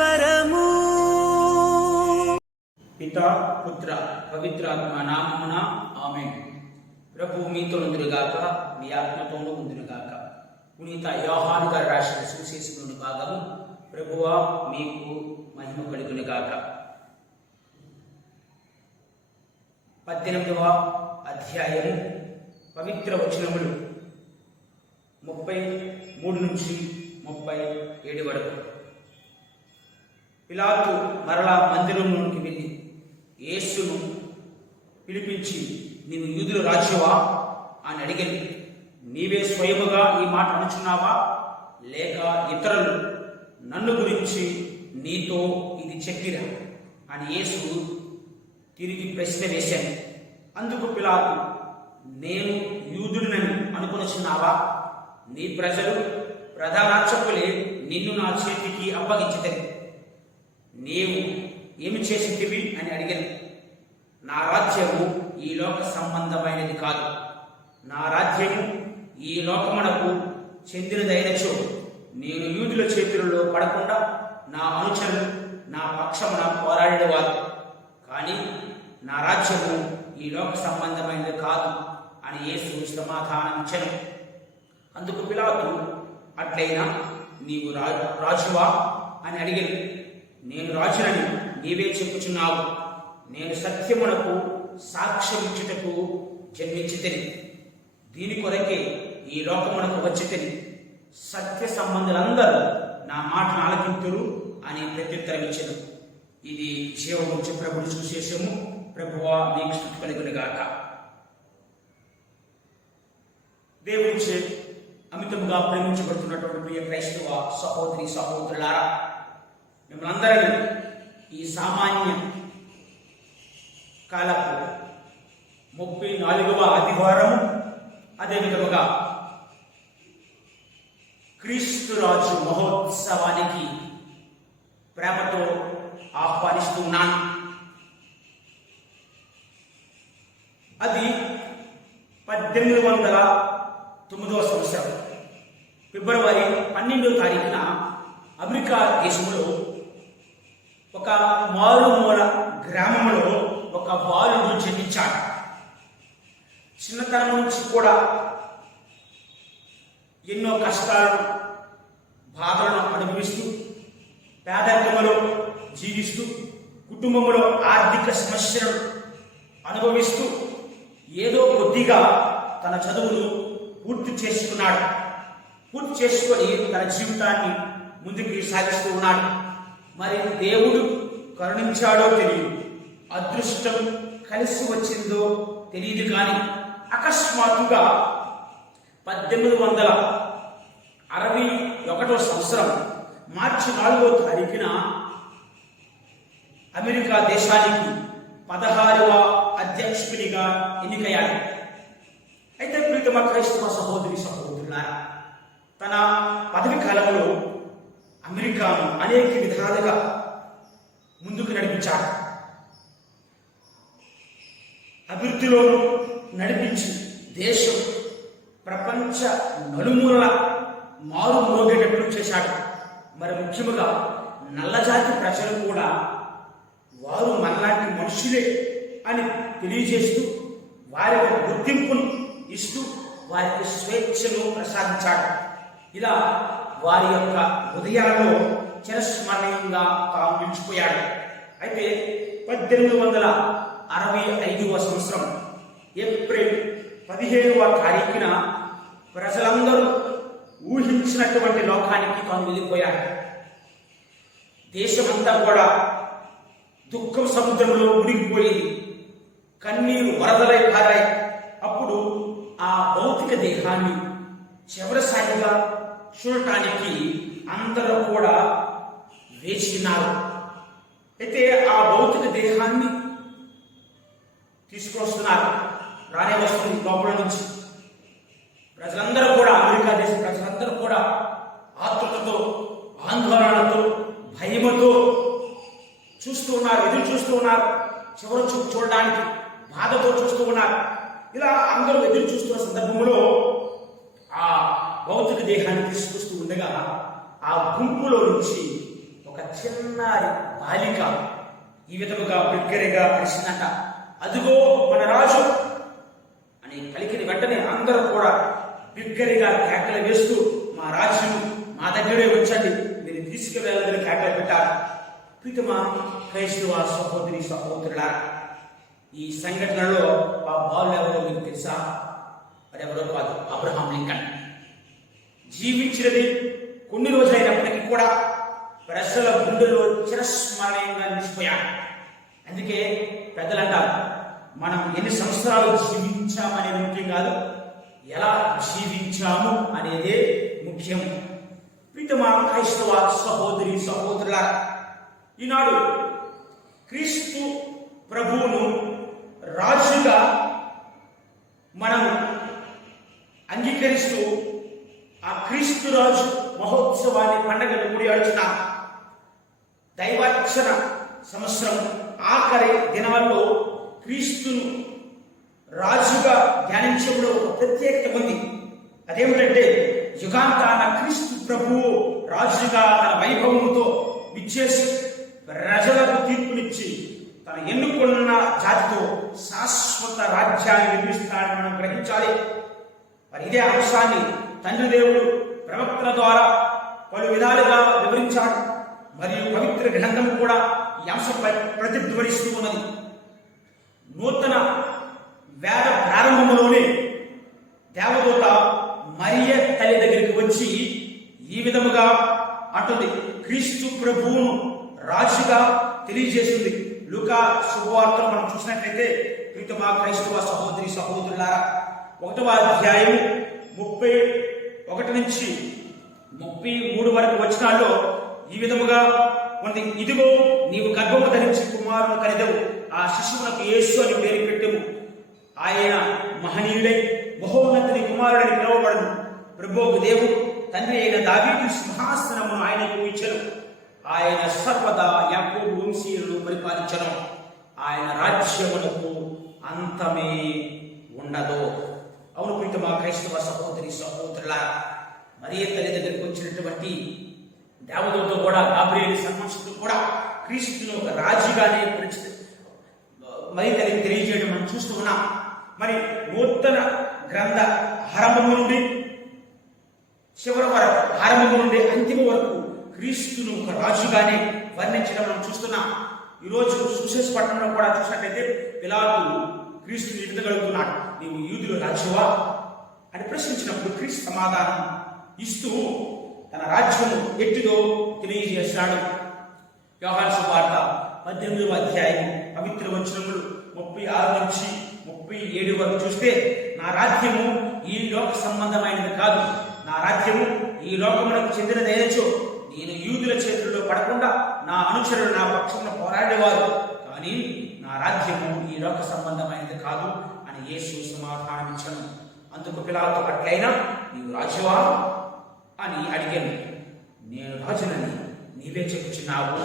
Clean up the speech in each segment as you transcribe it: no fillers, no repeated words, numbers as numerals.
స్వరము. పితా పుత్ర పవిత్రాత్మ నామమున ఆమేన్. ప్రభు మీతో ఉందురుగాక, మీ ఆత్మతోనూ ఉందురుగాక. పునీత యోహాను గారు రాసిన సువిశేషంలోని భాగము. ప్రభువా మీకు మహిమ కలుగునుగాక. 18వ అధ్యాయము పవిత్ర వచనములు 33 నుంచి 37 వరకు. పిలాతు మరలా మందిరంలోనికి వెళ్ళి యేసును పిలిపించి, నీవు యూదుల రాజువా అని అడిగింది. నీవే స్వయముగా ఈ మాట అనుచున్నావా, లేక ఇతరులు నన్ను గురించి నీతో ఇది చెప్పిరా అని యేసు తిరిగి ప్రశ్న వేశాను. అందుకు పిలాతు, నేను యూదుడినని అనుకునిచున్నావా? నీ ప్రజలు ప్రధానార్చకులే నిన్ను నా చేతికి అప్పగించితని. నీవు ఏమి చేసితివి అని అడిగాను. నా రాజ్యము ఈ లోక సంబంధమైనది కాదు. నా రాజ్యము ఈ లోకమునకు చెందినదైనచో నేను యూదుల చేతులలో పడకుండా నా అనుచరులు నా పక్షమున పోరాడేవారు. కానీ నా రాజ్యము ఈ లోక సంబంధమైనది కాదు అని యేసు సమాధానమిచ్చెను. అందుకు పిలాతు, అట్లయినా నీవు రాజువా అని అడిగాను. నేను రాజునని నీవే చెప్పుచున్నావు. నేను సత్యమునకు సాక్ష్యమిచ్చుటకు జన్మించితిని. దీని కొరకే ఈ లోకమునకు వచ్చితిని. సత్య సంబంధులందరూ నా మాటను ఆలకింతురు అని ప్రత్యుత్తరం ఇచ్చెను. ఇది జీవముచ్చు ప్రభుని సువిశేషము. ప్రభువా మీకు స్తుతి కలుగునుగాక. దేవునిచే అమితముగా ప్రేమించబడుతున్నటువంటి ప్రియ క్రైస్తవ సహోదరి సహోదరులారా, మిమ్మల్ని అందరినీ ఈ సామాన్య కాలపు 34వ ఆదివారము, అదేవిధముగా క్రీస్తురాజు మహోత్సవానికి ప్రేమతో ఆహ్వానిస్తున్నాను. అది 1809వ సంవత్సరం ఫిబ్రవరి 12వ తారీఖున అమెరికా దేశంలో ఒక మారుమూల గ్రామంలో ఒక బాలుడు జన్మించాడు. చిన్నతనం నుంచి కూడా ఎన్నో కష్టాలను బాధలను అనుభవిస్తూ పేదరికంలో జీవిస్తూ కుటుంబంలో ఆర్థిక సమస్యలను అనుభవిస్తూ ఏదో కొద్దిగా తన చదువును పూర్తి చేసుకున్నాడు. పూర్తి చేసుకొని తన జీవితాన్ని ముందుకు సాగిస్తూ ఉన్నాడు. మరి దేవుడు కరుణించాడో తెలియదు, అదృష్టం కలిసి వచ్చిందో తెలియదు, కానీ అకస్మాత్తుగా 1861వ సంవత్సరం మార్చి 4వ తారీఖున అమెరికా దేశానికి 16వ అధ్యక్షుడిగా ఎన్నికయ్యాడు. అయితే ప్రీతమ క్రైస్తవ సహోదరి సహోదరులారా, తన పదవి కాలంలో అమెరికాను అనేక విధాలుగా ముందుకు నడిపించాడు. అభివృద్ధిలోనూ నడిపించి దేశం ప్రపంచ నలుమూలల మారు మోగేటట్లు చేశాడు. మరి ముఖ్యముగా నల్లజాతి ప్రజలు కూడా వారు మనలాంటి మనుషులే అని తెలియజేస్తూ వారికి గుర్తింపును ఇస్తూ వారికి స్వేచ్ఛను ప్రసాదించాడు. ఇలా వారి యొక్క హృదయాల్లో చిరస్మరణీయంగా తాను నిలిచిపోయాడు. అయితే 1865వ సంవత్సరం ఏప్రిల్ 15వ తారీఖున ప్రజలందరూ ఊహించినటువంటి లోకానికి తాను వెళ్ళిపోయాడు. దేశమంతా కూడా దుఃఖం సముద్రంలో మునిగిపోయింది. కన్నీరు వరదలై పారాయి. అప్పుడు ఆ భౌతిక దేహాన్ని చివరిసారిగా చూడటానికి అందరూ కూడా వేచిన్నారు. అయితే ఆ భౌతిక దేహాన్ని తీసుకొస్తున్నారు, రానే వస్తుంది లోపల నుంచి. ప్రజలందరూ కూడా, అమెరికా దేశ ప్రజలందరూ కూడా ఆతృతతో, ఆందోళనతో, భయముతో చూస్తూ ఉన్నారు, ఎదురు చూస్తూ ఉన్నారు. చివరి చూపు చూడడానికి బాధతో చూస్తూ ఉన్నారు. ఇలా అందరూ ఎదురు చూస్తున్న సందర్భంలో ఆ భౌతిక దేహాన్ని తీసుకొస్తూ ఉండగా ఆ గుంపులో నుంచి ఒక చిన్నారి బాలిక ఈ విధముగా బిగ్గరగా అరిసిందట, అదిగో మన రాజు అని పలికిన వెంటనే అందరూ కూడా బిగ్గరగా కేకలు వేస్తూ, మా రాజును మా దగ్గరే ఉంచండి, మీరు తీసుకువెళ్ళదని కేకలు పెట్టారు. ప్రీతమా క్రైస్తవ సహోదరి సహోదరుల, ఈ సంఘటనలో ఆ బాలు ఎవరో మీకు తెలుసా? మరెవరో కాదు, అబ్రహాం లింకన్. జీవించినది కొన్ని రోజులైనప్పటికీ కూడా ప్రజల గుండెలో చిరస్మరణీయంగా నిలిచిపోయాడు. అందుకే పెద్దలు అంటారు, మనం ఎన్ని సంవత్సరాలు జీవించామనేది ముఖ్యం కాదు, ఎలా జీవించాము అనేదే ముఖ్యం. ప్రీతమా క్రైస్తవ సహోదరి సహోదరుల, ఈనాడు క్రీస్తు ప్రభువును రాజుగా మనం అంగీకరిస్తూ ఆ క్రీస్తు రాజు మహోత్సవాన్ని పండగను ముడియాడుచున్నాం. దైవార్చన సంవత్సరం ఆఖరి దినాల్లో క్రీస్తును రాజుగా ధ్యానించడంలో ఒక ప్రత్యేకత ఉంది. అదేమిటంటే, యుగాంతాన క్రీస్తు ప్రభువు రాజుగా తన వైభవంతో విచ్చేసి ప్రజలకు తీర్పునిచ్చి తన ఎన్నుకున్న జాతితో శాశ్వత రాజ్యాన్ని నిర్మిస్తాడని మనం గ్రహించాలి. మరి ఇదే అంశాన్ని తండ్రి దేవుడు ప్రవక్తల ద్వారా పలు విధాలుగా వివరించాడు. మరియు పవిత్ర గ్రంథం కూడా ఈ అంశంపై ప్రతిధ్వనిస్తూ ఉన్నది. నూతన వేద ప్రారంభంలోనే దేవదూత మరియ తల్లి దగ్గరికి వచ్చి ఈ విధముగా అంటుంది, క్రీస్తు ప్రభువును రాజుగా తెలియజేసింది. లూకా శుభవార్తలు మనం చూసినట్లయితే, ప్రీతమా క్రైస్తవ సహోదరి సహోదరులారా, 1వ అధ్యాయం 31 నుంచి 33 వరకు వచనాల్లో ఈ విధముగా ఉంది. ఇదిగో నీవు గర్భము ధరించి కుమారుని కనిదెవు, ఆ శిశువునకు యేసు అని పేరు పెట్టెము. ఆయన మహనీయుడై మహోన్నతుని కుమారుడని పిలువబడను. ప్రభువుకు దేవుడు తండ్రి అయిన దావీదు సింహాసనమును ఆయనకు ఇచ్చెను. ఆయన సర్వదా యాకోబు వంశీయులను పరిపాలించెను. ఆయన రాజ్యమునకు అంతమే ఉండదు. అవును ప్రీతమా క్రైస్తవ సహోదరి సహోదరుల, మరియ తల్లి దగ్గరికి వచ్చినటువంటి దేవదూత కూడా, గాబ్రియేలు సన్మనుషుడు కూడా క్రీస్తును ఒక రాజుగానే మరియ తల్లికి తెలియజేయడం మనం చూస్తూ ఉన్నాం. మరి నూతన గ్రంథ ఆరంభము నుండి చివరి వరకు, ఆరంభము నుండి అంతిమ వరకు క్రీస్తును ఒక రాజుగానే వర్ణించడం మనం చూస్తున్నాం. ఈరోజు సువిశేష పట్టణంలో కూడా చూసినట్లయితే పిలాతు క్రీస్తుని ఎదుగలుగుతున్నాడు, నీవు యూదుల రాజువా అని ప్రశ్నించినప్పుడు క్రీస్తు సమాధానం ఇస్తూ తన రాజ్యము ఎట్టిదో తెలియజేస్తాడు. యోహాను సువార్త 18వ అధ్యాయం పవిత్ర వచనములు 36 నుంచి 37 వరకు చూస్తే, నా రాజ్యము ఈ లోక సంబంధమైనది కాదు, నా రాజ్యము ఈ లోకమునకు చెందినదైనచో నేను యూదుల చేతుల్లో పడకుండా నా అనుచరులు నా పక్షమున పోరాడేవారు, కానీ నా రాజ్యము ఈ లోక సంబంధమైనది కాదు అని యేసు సమాధానమిచ్చాను. అందుకు పిలాతు, అట్లయినా నీవు రాజువా అని అడిగాను. నేను రాజునని నీవే చెప్పుచున్నావు.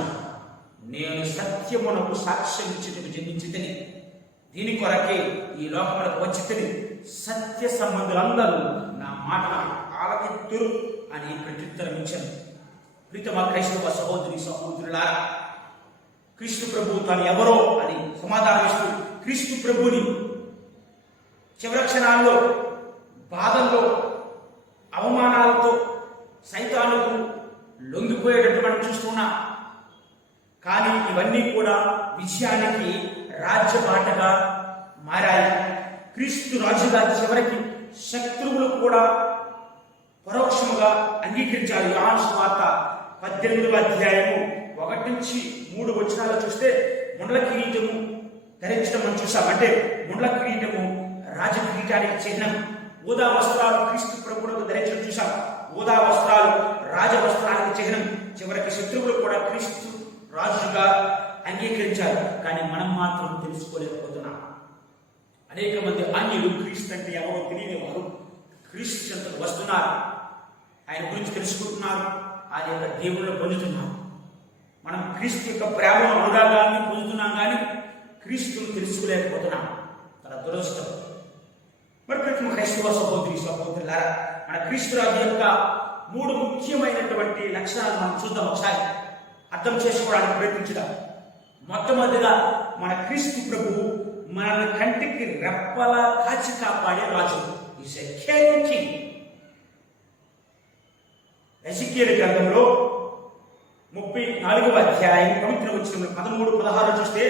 నేను సత్యమునకు సాక్ష్యం ఇచ్చి జన్మించితిని, దీని కొరకే ఈ లోకమునకు వచ్చితిని. సత్య సంబంధులందరూ నా మాటను ఆలకింతురు అని ప్రత్యుత్తరం ఇచ్చాను. ప్రీతమా క్రైస్తవ సహోదరి సహోదరులారా, క్రీస్తు ప్రభు తాను ఎవరో అని సమాధానం ఇస్తూ క్రీస్తు ప్రభుని చివరి క్షణాల్లో బాధల్లో అవమానాలతో సైతానుకు లొంగిపోయేటట్టు మనం చూస్తున్నాం. కానీ ఇవన్నీ కూడా విజయానికి రాజ్యబాటగా మారాయి. క్రీస్తు రాజుగా చివరికి శత్రువులు కూడా పరోక్షముగా అంగీకరించారు. యోహాను సువార్త 18వ అధ్యాయము 1 నుంచి 3 వచనాల్లో చూస్తే, ముండ్ల కిరీటము ధరించడం మనం చూసాం. అంటే ముండ్ల కిరీటము రాజకిరీటానికి చిహ్నం. ఊదా వస్త్రాలు క్రీస్తు ప్రభువులకు ధరించడం చూసాం. ఊదా వస్త్రాలు రాజవస్త్రానికి చిహ్నం. చివరికి శత్రువులు కూడా క్రీస్తు రాజుగా అంగీకరించారు. కానీ మనం మాత్రం తెలుసుకోలేకపోతున్నాం. అనేక మంది అన్యులు క్రీస్తు అంటే ఎవరో తెలియనివారు క్రీస్తు చెంతకు వస్తున్నారు, ఆయన గురించి తెలుసుకుంటున్నారు, ఆయన యొక్క దేవుళ్ళను పొందుతున్నారు. మనం క్రీస్తు యొక్క ప్రేమను అనురాగాన్ని పొందుతున్నాం, కానీ క్రీస్తును తెలుసుకోలేకపోతున్నాం. తన దురదృష్టం. మరి ప్రతి క్రైస్తవ సహోదరి సహోదరులారా, మన క్రీస్తు రాజు యొక్క 3 ముఖ్యమైనటువంటి లక్షణాలు మనం చూద్దాం ఒకసారి. అర్థం చేసుకోవడానికి ప్రయత్నించుదాం. మొట్టమొదటిగా మన క్రీస్తు ప్రభువు మన కంటికి రెప్పలా కాచి కాపాడే రాజు. Is a caring king. ఎజికేలు గ్రంథంలో 34వ అధ్యాయం పవిత్ర వచనం 13, 16 చూస్తే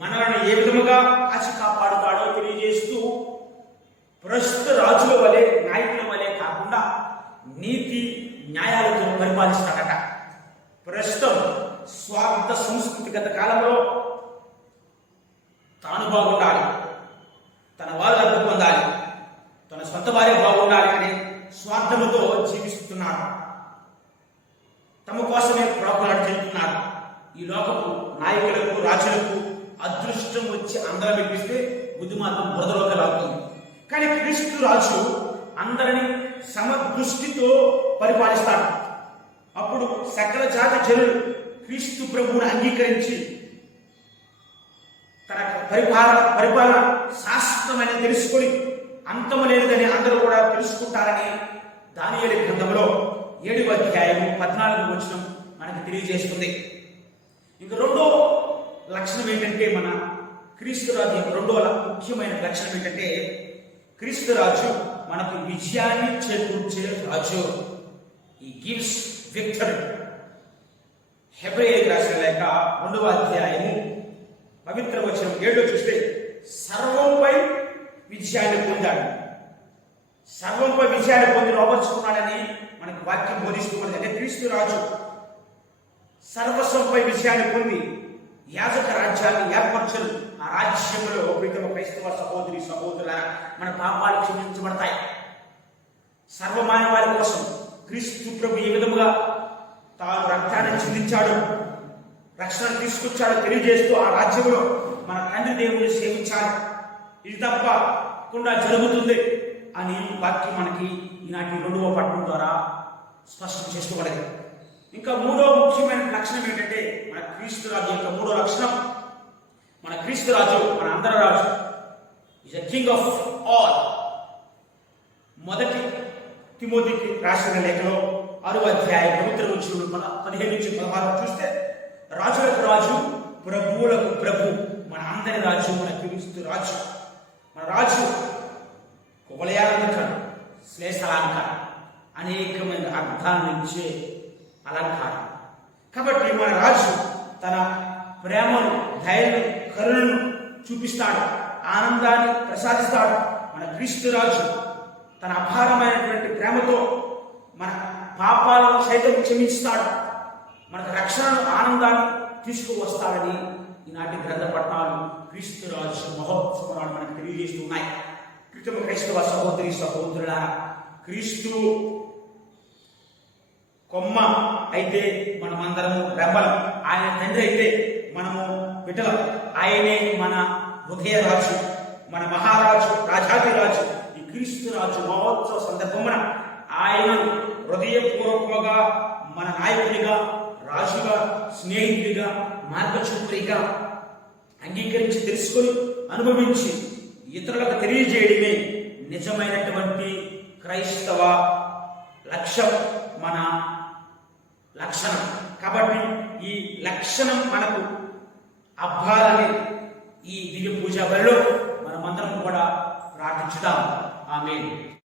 మనలను ఏ విధముగా కాచి కాపాడుతాడో తెలియజేస్తూ ప్రస్తుత రాజుల వలె నాయకుల వలె కాకుండా నీతి న్యాయాలతో పరిపాలిస్తాడట. ప్రస్తుతం స్వార్థ సంస్కృతిగత కాలంలో తాను బాగుండాలి, తన వారు అర్థం పొందాలి, తన సొంత వారే బాగుండాలి అనే స్వార్థముతో జీవిస్తున్నారు. తమ కోసమే ప్రోగ్రాలు చెబుతున్నారు. ఈ లోకపు నాయకులకు, రాజులకు అదృష్టం వచ్చి అందరం మెప్పిస్తే బుద్ధి మాత్రం బురదలోకి లాగుతుంది. కానీ క్రీస్తు రాజు అందరినీ సమదృష్టితో పరిపాలిస్తాడు. అప్పుడు సకల జాతి జనులు క్రీస్తు ప్రభువును అంగీకరించి తన పరిపాలన శాశ్వతమైన తెలుసుకొని అంతము లేనిదని అందరూ కూడా తెలుసుకుంటారని దానియేలు గ్రంథంలో 7వ అధ్యాయం 14వ వచనం మనకు తెలియజేస్తుంది. ఇంక రెండో లక్షణం ఏంటంటే, మన క్రీస్తు రాజు యొక్క రెండో ముఖ్యమైన లక్షణం ఏంటంటే, క్రీస్తు రాజు మనకు విజయాన్ని చేకూర్చే రాజు. ఈ గివ్స్ విక్టరీ. హెబ్రేయులకు రాసిన లేఖ 2వ అధ్యాయము పవిత్ర వచనం 7లో చూస్తే సర్వంపై విజయాన్ని పొందాడు. సర్వంపై విజయాన్ని పొంది లోపరుచుకున్నాడని మనకు వాక్యం బోధిస్తూ ఉన్నది. అంటే క్రీస్తు రాజు సర్వస్వంపై విజయాన్ని పొంది యాజక రాజ్యాన్ని ఏర్పరచను. ఆ రాజ్యంలో ప్రీతమ క్రైస్తవ సహోదరి సహోదరుల మన పాపాలు క్షమించబడతాయి. సర్వమానవాళి కోసం క్రీస్తు ప్రభు ఏ విధముగా తాను రక్తాన్ని చిందించాడు, రక్షణ తీసుకొచ్చాడో తెలియజేస్తూ ఆ రాజ్యంలో మన తండ్రి దేవుని సేవించాలి, ఇది తప్పకుండా జరుగుతుంది అని వాక్యం మనకి ఈనాటి 2వ పట్టణం ద్వారా స్పష్టం చేసుకోబడింది. ఇంకా మూడో ముఖ్యమైన లక్షణం ఏంటంటే, మన క్రీస్తు రాజు యొక్క మూడో లక్షణం, మన క్రీస్తు రాజు మన అందరి రాజు. Is a king of all. మొదటి తిమోతికి రాసిన లేఖలో 6వ అధ్యాయం పవిత్ర వచనం 15 నుంచి 16 చూస్తే రాజులకు రాజు, ప్రభువులకు ప్రభు, మన అందరి రాజు మన క్రీస్తు రాజు. మన రాజు కువలయాలంకారం, శ్లేషాలంకారం, అనేకమైన అర్థాలను ఇచ్చే అలంకారం. కాబట్టి మన రాజు తన ప్రేమను, ధైర్యం, కరుణను చూపిస్తాడు, ఆనందాన్ని ప్రసాదిస్తాడు. మన క్రీస్తు రాజు తన అపారమైనటువంటి ప్రేమతో మన పాపాలను సైతం క్షమిస్తాడు, మనకు రక్షణను, ఆనందాన్ని తీసుకువస్తాడని ఈనాటి గ్రంథ పట్టణాలు క్రీస్తు రాజు మహోత్సవాలు మనకు తెలియజేస్తున్నాయి. క్రితం క్రైస్తవ సహోదరి సహోదరుల, క్రీస్తు కొమ్మ అయితే మనమందరము రెమ్మలం, ఆయన తండ్రి అయితే మనము బిడ్డలం. ఆయనే మన హృదయ రాజు, మన మహారాజు, రాజాది రాజు. ఈ క్రీస్తు రాజు మహోత్సవ సందర్భమున ఆయన హృదయపూర్వకముగా మన నాయకునిగా, రాజుగా, స్నేహితుడిగా, మార్గచూపురిగా అంగీకరించి, తెలుసుకొని, అనుభవించి ఇతరులకు తెలియజేయడమే నిజమైనటువంటి క్రైస్తవ లక్ష్యం, మన లక్షణం. కాబట్టి ఈ లక్షణం మనకు అవ్వాలని ఈ దివ్య పూజా బలిలో మనమందరం కూడా ప్రార్థించుదాం. ఆమేన్.